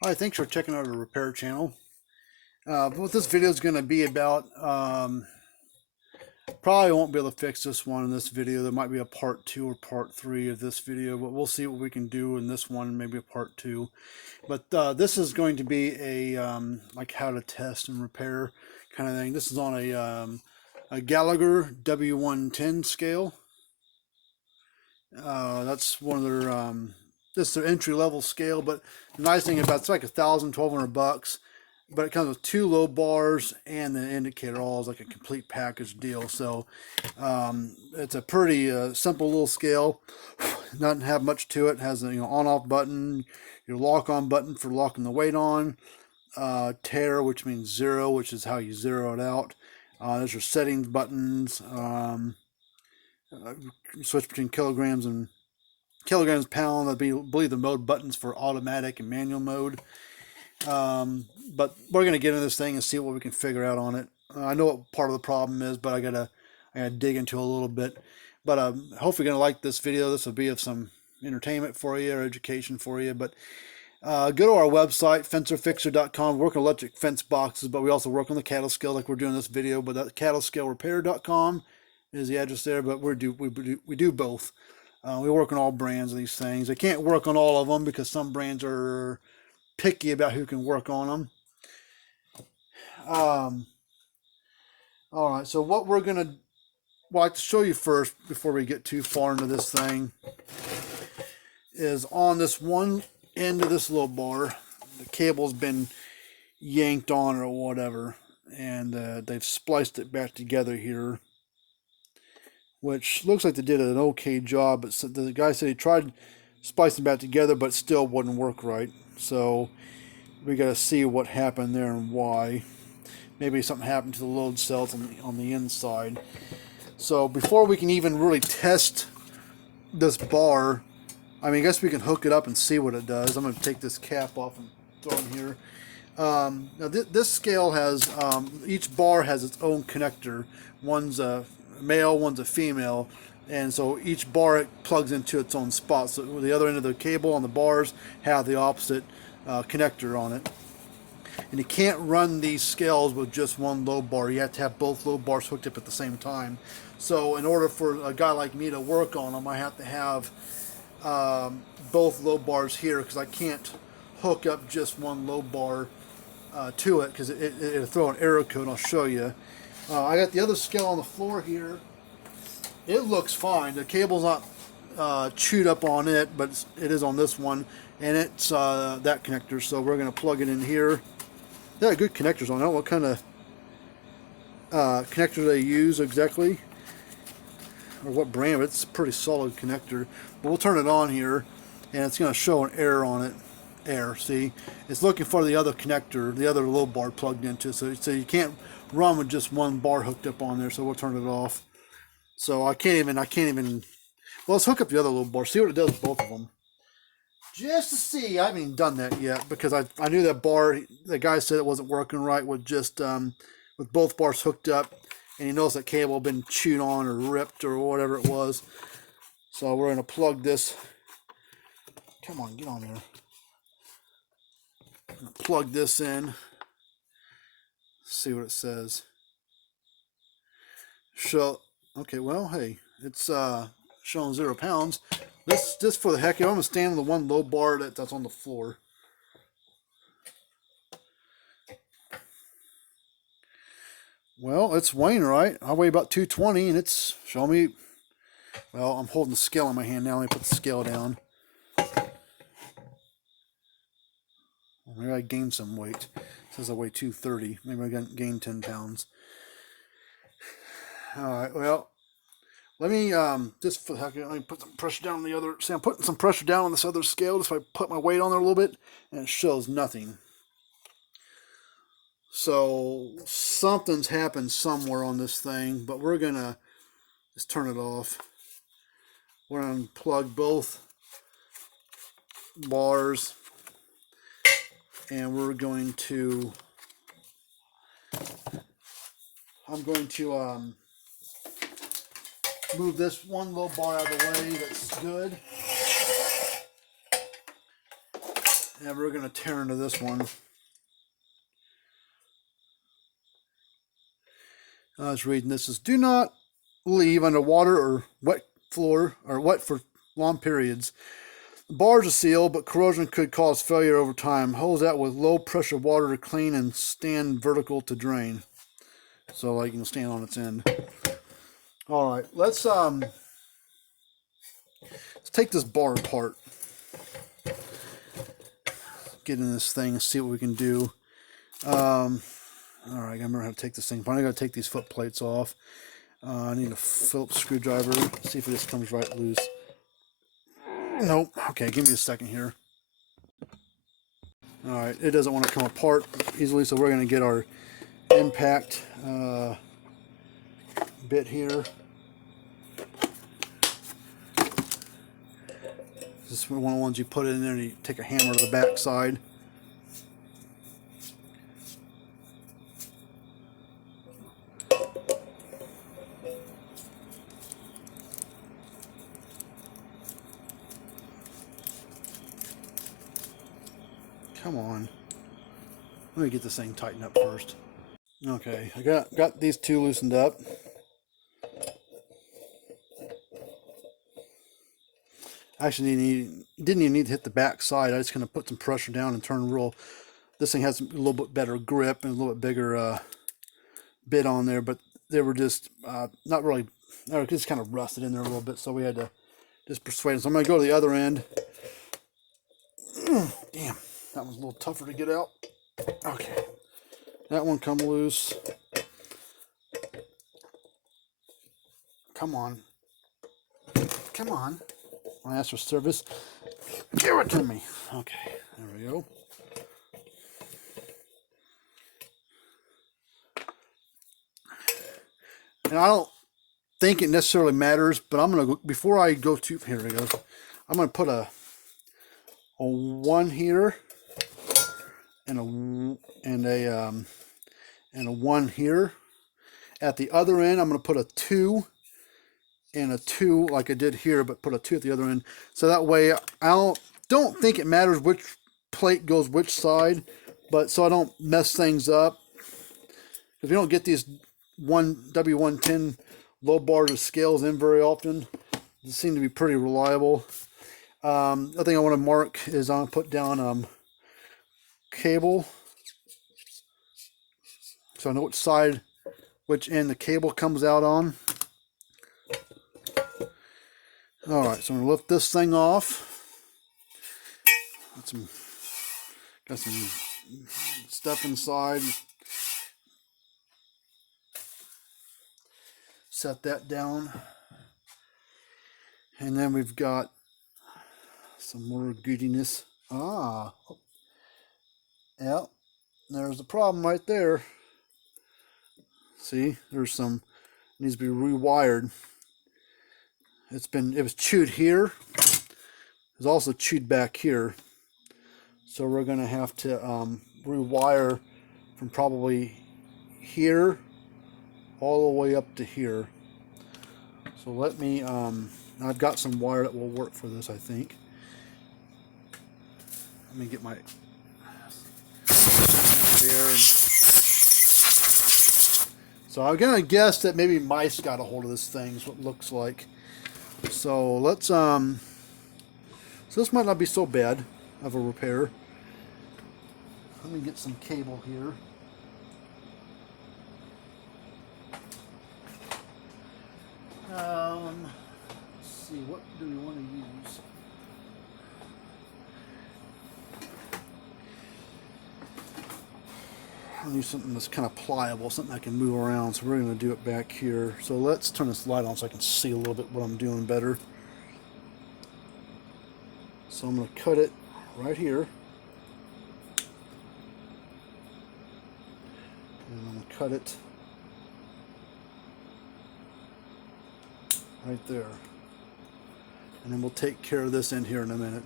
Hi, thanks for checking out our repair channel. What this video is going to be about, probably won't be able to fix this one in this video. There might be a part 2 or part 3 of this video, but we'll see what we can do in this one, maybe a part 2. But this is going to be a like how to test and repair kind of thing. This is on a Gallagher W110 scale. That's one of their this is their entry level scale, but the nice thing about it's like $1,000, $1,200, but it comes with 2 low bars and the indicator all is like a complete package deal. So it's a pretty simple little scale. Doesn't have much to it. It has a on off button, your lock on button for locking the weight on, tare, which means 0, which is how you zero it out. There's your settings buttons. Switch between kilograms and pound. I believe the mode buttons for automatic and manual mode. But we're gonna get into this thing and see what we can figure out on it. I know what part of the problem is, but I gotta dig into it a little bit. But hopefully you're gonna like this video. This will be of some entertainment for you or education for you. But go to our website, fencerfixer.com. We work on electric fence boxes, but we also work on the cattle scale like we're doing this video. But that cattlescalerepair.com is the address there. But we do both. We work on all brands of these things. I can't work on all of them because some brands are picky about who can work on them. All right, so what we're gonna, well, I'd like to show you first before we get too far into this thing is on this one end of this little bar, the cable's been yanked on or whatever, and they've spliced it back together here, which looks like they did an okay job, but the guy said he tried splicing back together, but it still wouldn't work right. So we got to see what happened there and why. Maybe something happened to the load cells on the inside. So before we can even really test this bar, I mean, I guess we can hook it up and see what it does. I'm going to take this cap off and throw it in here. Now this scale has, each bar has its own connector. One's a male, one's a female, and so each bar it plugs into its own spot. So the other end of the cable on the bars have the opposite connector on it. And you can't run these scales with just one low bar. You have to have both low bars hooked up at the same time. So in order for a guy like me to work on them, I have to have both low bars here because I can't hook up just one low bar to it because it'll throw an error code. I'll show you. I got the other scale on the floor here. It looks fine. The cable's not chewed up on it, but it is on this one, and it's that connector. So we're going to plug it in here. They got good connectors on it. I don't know what kind of connector they use exactly, or what brand, but it's a pretty solid connector. But we'll turn it on here, and it's going to show an error on it. See, it's looking for the other connector, the other low bar plugged into. So you can't run with just one bar hooked up on there. So we'll turn it off. So I can't even. Well, let's hook up the other low bar. See what it does with both of them. Just to see. I haven't even done that yet because I knew that bar. The guy said it wasn't working right with just with both bars hooked up, and he knows that cable had been chewed on or ripped or whatever it was. So we're going to plug this. Come on, get on there. Plug this in. See what it says. Okay, well, hey, it's showing 0 pounds. This just for the heck of it, I'm gonna stand on the one low bar that's on the floor. Well, it's weighing right. I weigh about 220, and it's showing me. Well, I'm holding the scale in my hand now. Let me put the scale down. Maybe I gained some weight. It says I weigh 230. Maybe I gained 10 pounds. All right. Well, let me just for the heck of it, let me put some pressure down on the other. See, I'm putting some pressure down on this other scale. Just if I put my weight on there a little bit, and it shows nothing. So something's happened somewhere on this thing, but we're gonna just turn it off. We're gonna unplug both bars, and we're going to. I'm going to move this one low bar out of the way. That's good. And we're going to tear into this one. I was reading this is, do not leave underwater or wet floor or wet for long periods. The bars are sealed, but corrosion could cause failure over time. Hose out with low pressure water to clean and stand vertical to drain. So like you can stand on its end. All right, let's take this bar apart. Get in this thing and see what we can do. All right, I remember how to take this thing. Finally, got to take these foot plates off. I need a Phillips screwdriver. See if it just comes right loose. Nope. Okay, give me a second here. All right, it doesn't want to come apart easily, so we're going to get our impact bit here. This is one of the ones you put in there and you take a hammer to the back side. Come on. Let me get this thing tightened up first. Okay, I got these two loosened up. Actually, didn't even need to hit the back side. I just kind of put some pressure down and turn real. This thing has a little bit better grip and a little bit bigger bit on there, but they were just not really, just kind of rusted in there a little bit, so we had to just persuade them. So I'm going to go to the other end. Damn, that one's a little tougher to get out. Okay, that one come loose. Come on. Come on. When I ask for service, give it to me. Okay, there we go. And I don't think it necessarily matters, but I'm gonna go, before I go to, here it goes. I'm gonna put a 1 here and a 1 here. At the other end, I'm gonna put a 2 and a 2 like I did here, but put a 2 at the other end. So that way I don't think it matters which plate goes which side, but so I don't mess things up. Because we don't get these W110 low bars of scales in very often. They seem to be pretty reliable. The thing I want to mark is I'm going to put down cable. So I know which side, which end the cable comes out on. Alright, so I'm going to lift this thing off. Got some stuff inside. Set that down. And then we've got some more goodiness. Ah. Yeah, there's the problem right there. See, there's some, needs to be rewired. It was chewed here. It's also chewed back here. So we're going to have to rewire from probably here all the way up to here. So let me, I've got some wire that will work for this, I think. Let me get my there. So I'm going to guess that maybe mice got a hold of this thing, is what it looks like. So let's, so this might not be so bad of a repair. Let me get some cable here. Let's see, what do we want to use? I'll use something that's kind of pliable, something I can move around, so we're going to do it back here. So let's turn this light on so I can see a little bit what I'm doing better. So I'm going to cut it right here. And I'm going to cut it right there. And then we'll take care of this end here in a minute.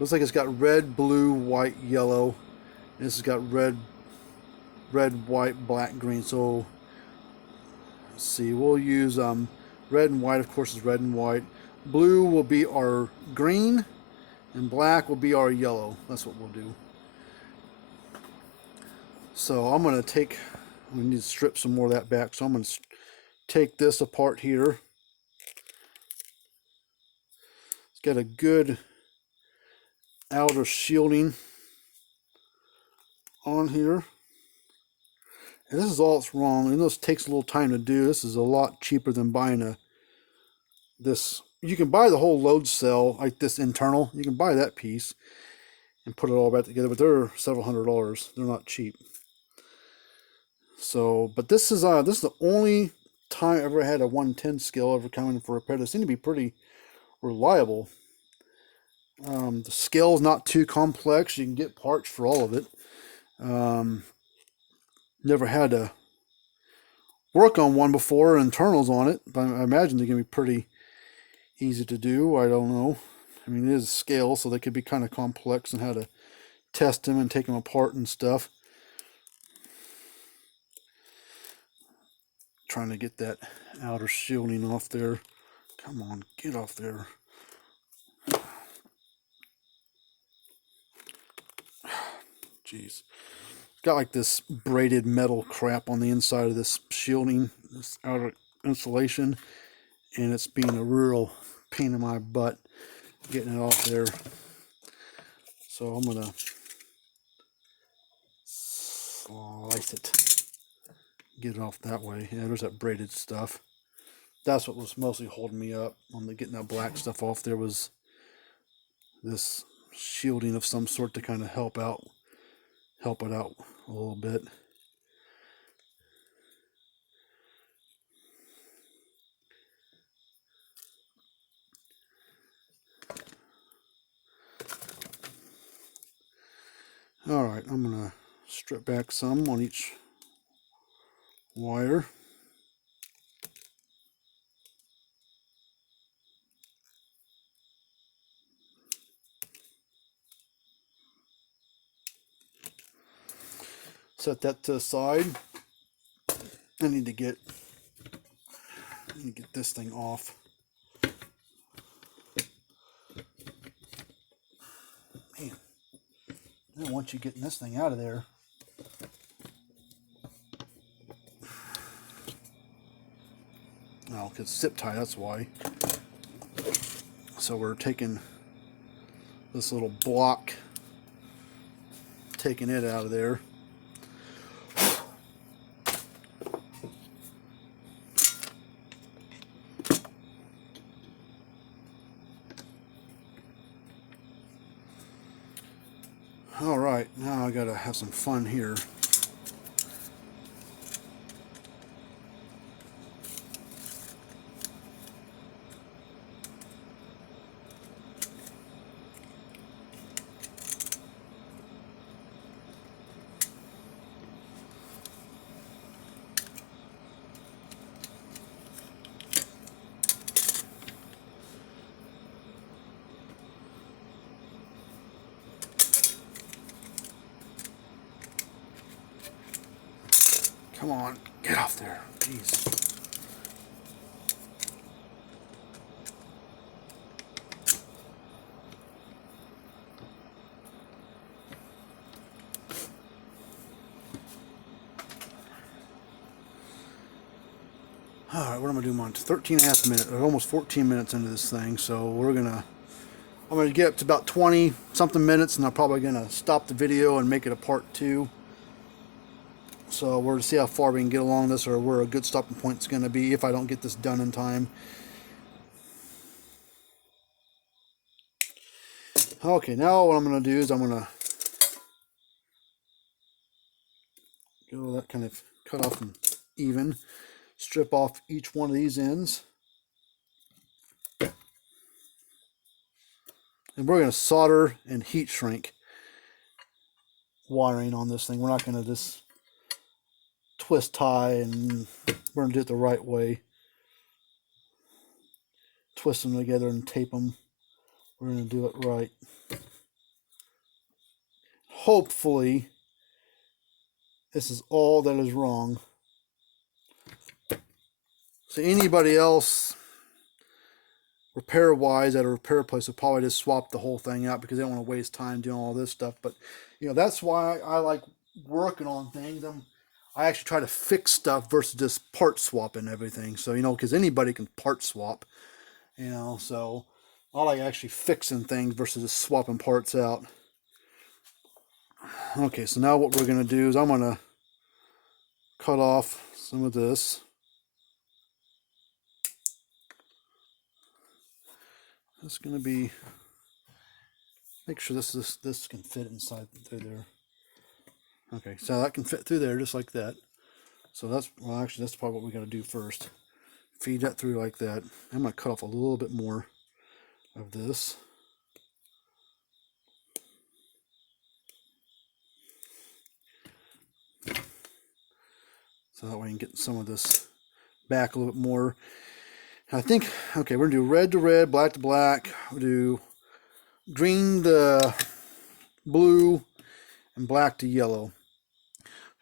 Looks like it's got red, blue, white, yellow. This has got red, white, black, green. So let's see, we'll use red and white, of course, is red and white. Blue will be our green, and black will be our yellow. That's what we'll do. So I'm going to take, we need to strip some more of that back, so I'm going to take this apart here. It's got a good outer shielding on here. And this is all that's wrong. And this takes a little time to do. This is a lot cheaper than buying this. You can buy the whole load cell, like this internal. You can buy that piece and put it all back together, but they're several $100s. They're not cheap. So, but this is the only time I ever had a 110 scale ever come in for repair. They seem to be pretty reliable. The scale is not too complex. You can get parts for all of it. Never had to work on one before, internals on it, but I imagine they're going to be pretty easy to do. I don't know. I mean, it is a scale, so they could be kind of complex and how to test them and take them apart and stuff. Trying to get that outer shielding off there. Come on, get off there. Jeez. Got like this braided metal crap on the inside of this shielding, this outer insulation, and it's being a real pain in my butt getting it off there. So I'm gonna slice it, get it off that way. Yeah, there's that braided stuff. That's what was mostly holding me up on getting that black stuff off. There was this shielding of some sort to kind of help it out a little bit. All right, I'm gonna strip back some on each wire. Set that to the side. I need to get this thing off. Man, I don't want you getting this thing out of there. Oh, because it's zip tie, that's why. So we're taking this little block, taking it out of there. All right, now I gotta have some fun here. Come on, get off there, jeez. All right, what am I doing? On 13 and a half minutes, or almost 14 minutes into this thing. So I'm gonna get up to about 20 something minutes, and I'm probably gonna stop the video and make it a part 2. So we're to see how far we can get along this, or where a good stopping point is going to be if I don't get this done in time. Okay, now what I'm going to do is I'm going to go that kind of cut off and even, strip off each one of these ends. And we're going to solder and heat shrink wiring on this thing. We're not going to just twist tie, and we're going to do it the right way. Twist them together and tape them. We're going to do it right. Hopefully, this is all that is wrong. So anybody else repair wise at a repair place will probably just swap the whole thing out because they don't want to waste time doing all this stuff. But you know, that's why I like working on things. I actually try to fix stuff versus just part swapping everything. So you know, because anybody can part swap, you know. So I like actually fixing things versus just swapping parts out. Okay, so now what we're gonna do is I'm gonna cut off some of this. It's gonna be, make sure this can fit inside through there. Okay, so that can fit through there just like that. So that's, well, actually that's probably what we got to do first. Feed that through like that. I'm gonna cut off a little bit more of this. So that way I can get some of this back a little bit more. I think, okay, we're gonna do red to red, black to black. We'll do green to blue, and black to yellow.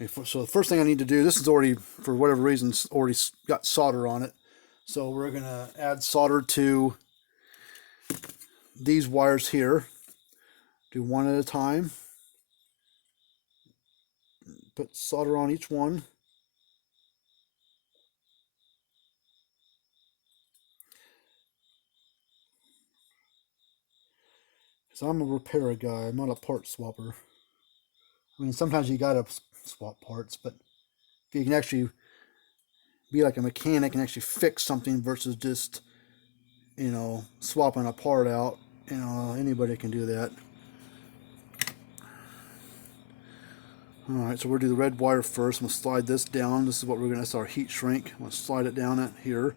Okay, so the first thing I need to do, this is already, for whatever reason, already got solder on it. So we're gonna add solder to these wires here. Do one at a time. Put solder on each one. So I'm a repair guy, I'm not a part swapper. I mean, sometimes you gotta swap parts, but if you can actually be like a mechanic and actually fix something versus just, you know, swapping a part out, you know, anybody can do that. Alright, so we'll do the red wire first. I'm going to slide this down. This is what we're going to, that's our heat shrink. I'm going to slide it down at here.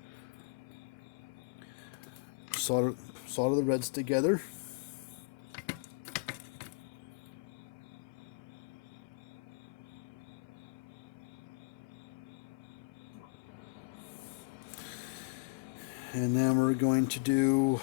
Solder the reds together. And then we're going to do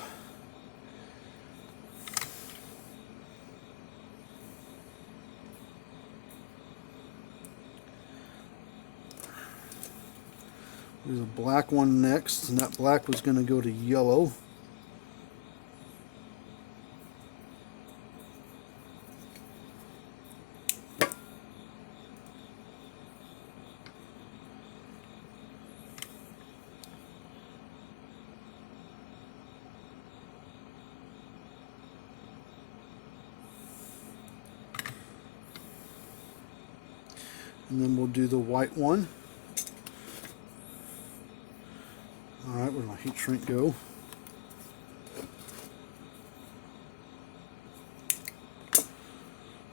there's a black one next, and that black was going to go to yellow. And then we'll do the white one. Alright, where'd my heat shrink go?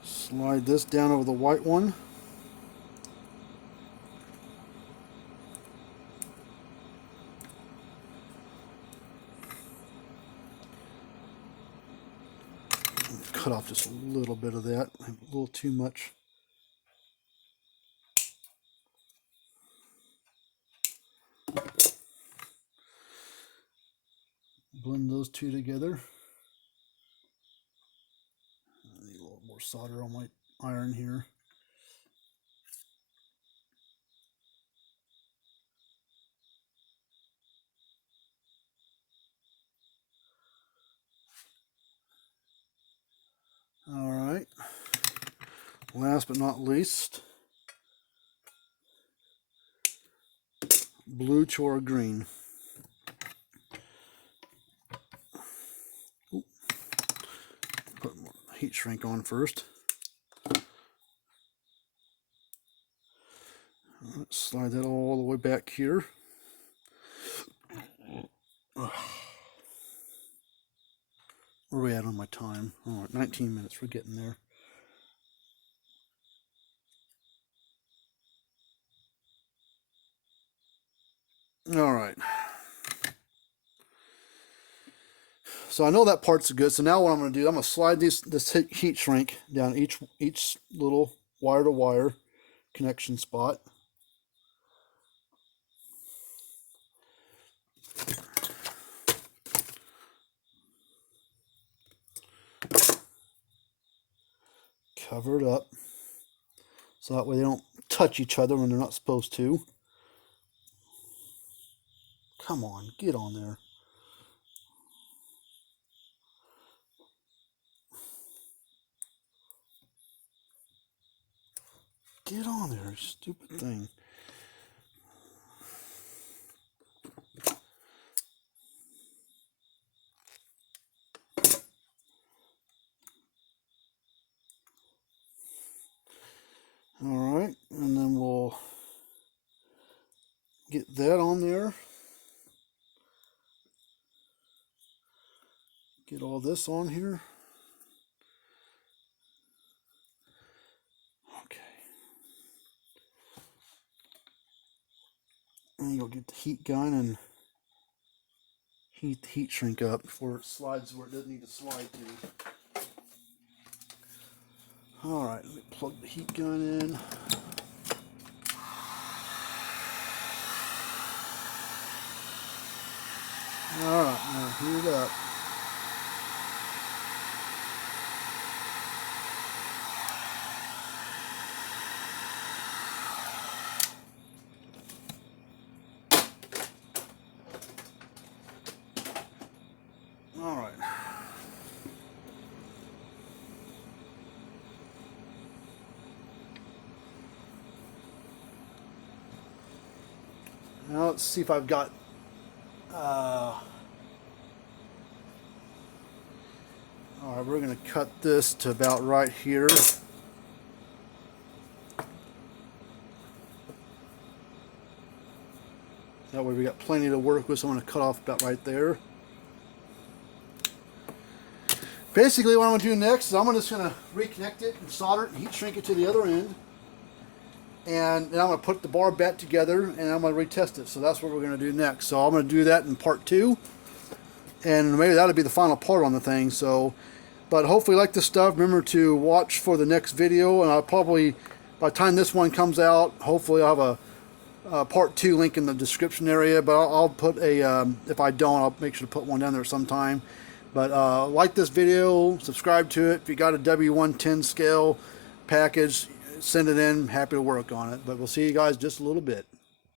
Slide this down over the white one. Cut off just a little bit of that, a little too much. Blend those two together. I need a little more solder on my iron here. Alright, last but not least, blue to our green. Ooh. Put heat shrink on first. Let's slide that all the way back here. Where are we at on my time? All right, 19 minutes, we're getting there. All right. So I know that part's good. So now what I'm going to do, I'm going to slide this heat shrink down each little wire to wire connection spot. Cover it up so that way they don't touch each other when they're not supposed to. Come on, get on there. Get on there, stupid thing. Alright, and then we'll get that on there. Get all this on here. Okay. And you'll get the heat gun and heat the heat shrink up before it slides where it doesn't need to slide to. Alright, let me plug the heat gun in. Alright, now heat it up. Alright. Now let's see if I've got alright, we're going to cut this to about right here. That way we got plenty to work with, so I'm going to cut off about right there. Basically what I'm going to do next is I'm just going to reconnect it and solder it and heat shrink it to the other end. And then I'm going to put the bar back together and I'm going to retest it. So that's what we're going to do next. So I'm going to do that in part 2. And maybe that'll be the final part on the thing. So, but hopefully you like this stuff. Remember to watch for the next video. And I'll probably, by the time this one comes out, hopefully I'll have a part 2 link in the description area. But I'll put a, if I don't, I'll make sure to put one down there sometime. But like this video, subscribe to it. If you got a W110 scale package, send it in. Happy to work on it. But we'll see you guys just a little bit.